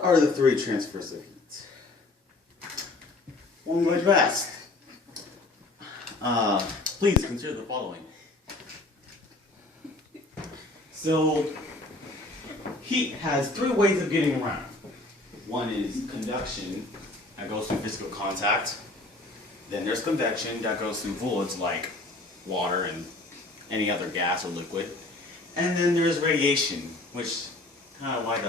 What are the three transfers of heat? One would best. Please consider the following. So, heat has three ways of getting around. One is conduction, that goes through physical contact. Then there's convection, that goes through fluids like water and any other gas or liquid. And then there's radiation, which kind of like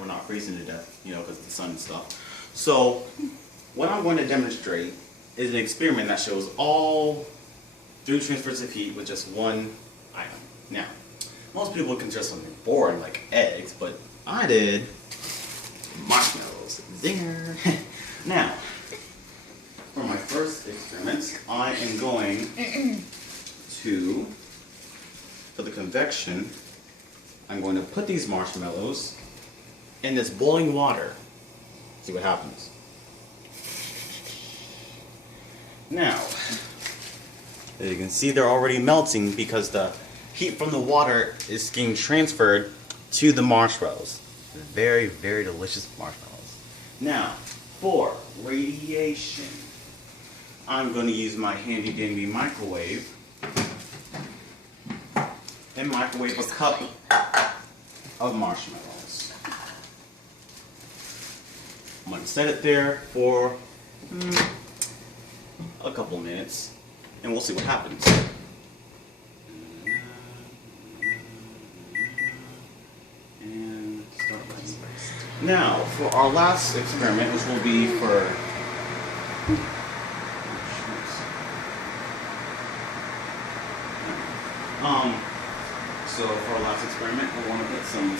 we're not freezing to death, you know, because of the sun and stuff. So, what I'm going to demonstrate is an experiment that shows all three transfers of heat with just one item. Now, most people would consider something boring like eggs, but I did marshmallows. Zinger! Now, for my first experiment, I am going to, for the convection, I'm going to put these marshmallows in this boiling water. See what happens. Now, as you can see, they're already melting because the heat from the water is getting transferred to the marshmallows. Very, very delicious marshmallows. Now, for radiation, I'm going to use my handy dandy microwave and microwave a cup of marshmallows. I'm going to set it there for a couple minutes and we'll see what happens. And start letting rest. Now, for our last experiment, which will be for so for our last experiment, I want to put some.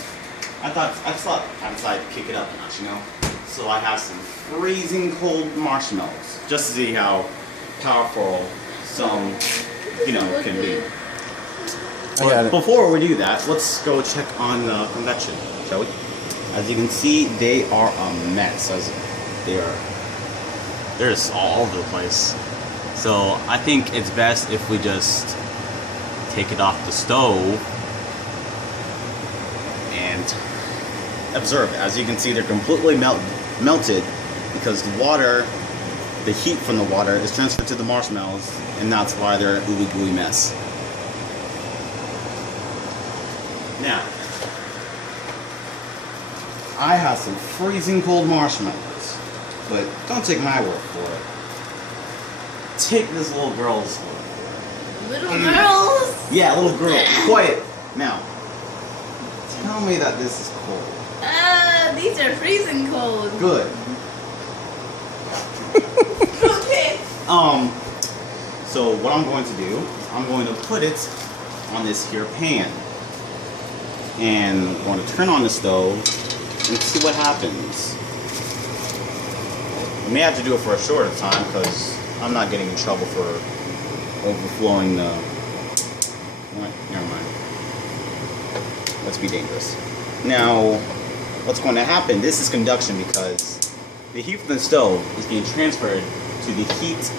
I just thought I decided to kick it up a notch, you know. So I have some freezing cold marshmallows, just to see how powerful some, you know, can be. But before we do that, let's go check on convection, shall we? As you can see, they are a mess. They're just all over the place. So I think it's best if we just take it off the stove and observe. As you can see, they're completely melted because the water, the heat from the water is transferred to the marshmallows, and that's why they're an ooey gooey mess. Now, I have some freezing cold marshmallows, but don't take my word for it. Take this little girl's word for it. Little girls? Yeah, little girl. Quiet. Now, tell me that this is cold. These are freezing cold. Good. Okay. So what I'm going to do, I'm going to put it on this here pan. And I'm going to turn on the stove and see what happens. I may have to do it for a shorter time because I'm not getting in trouble for overflowing the... What? Never mind. Let's be dangerous. Now, what's going to happen, this is conduction because the heat from the stove is being transferred to the heat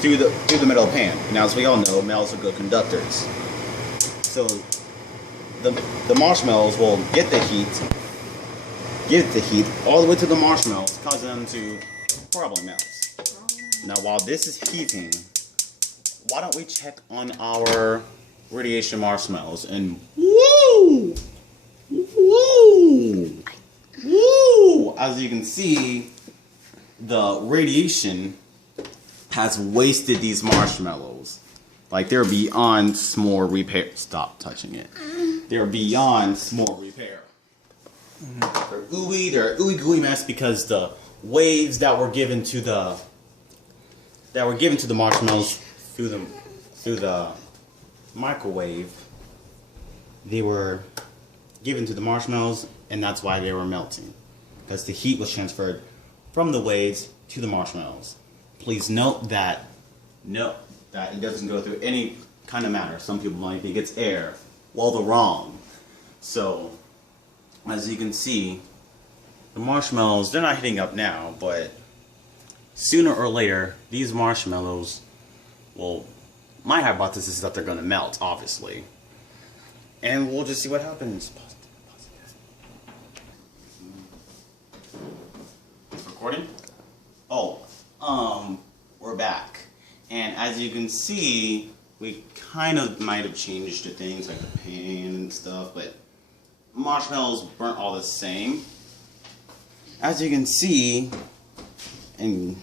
through the metal pan. Now, as we all know, metals are good conductors. So the marshmallows will get the heat all the way to the marshmallows, causing them to probably melt. Now, while this is heating, why don't we check on our radiation marshmallows? And woo! Woo! Woo! As you can see, the radiation has wasted these marshmallows. Like, they're beyond s'more repair. Stop touching it. They're beyond s'more repair. They're an ooey gooey mess because the waves that were given to the marshmallows through the microwave, they were given to the marshmallows, and that's why they were melting, because the heat was transferred from the waves to the marshmallows. Please note that it doesn't go through any kind of matter. Some people might think it's air. Well, they're wrong. So, as you can see, the marshmallows, they're not heating up now, but sooner or later, these marshmallows, well, my hypothesis is that they're going to melt, obviously. And we'll just see what happens. recording? Oh, we're back. And as you can see, we kind of might have changed the things like the pan and stuff, but marshmallows burnt all the same. As you can see, and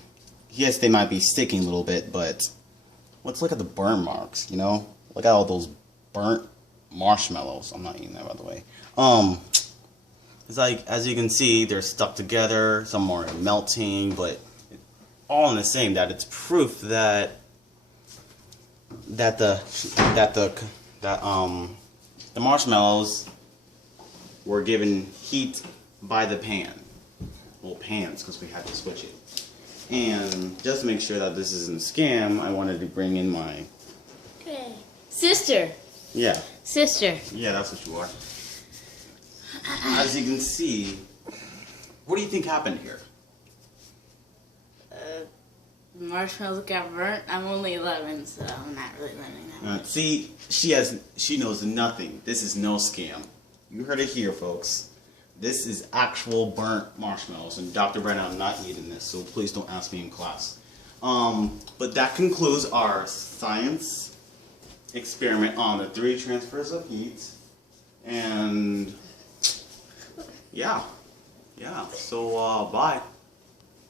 yes, they might be sticking a little bit, but let's look at the burn marks, you know? Look at all those burnt marshmallows. I'm not eating that, by the way. It's like, as you can see, they're stuck together. Some are melting, but all in the same. That it's proof that the marshmallows were given heat by the pan. Well, pans, because we had to switch it. And just to make sure that this isn't a scam, I wanted to bring in my sister. Yeah. Sister. Yeah, that's what you are. As you can see, what do you think happened here? Marshmallows got burnt. I'm only 11, so I'm not really learning that much. See, she knows nothing. This is no scam. You heard it here, folks. This is actual burnt marshmallows, and Dr. Brennan, I'm not eating this, so please don't ask me in class. But that concludes our science experiment on the 3 transfers of heat, and yeah, so bye.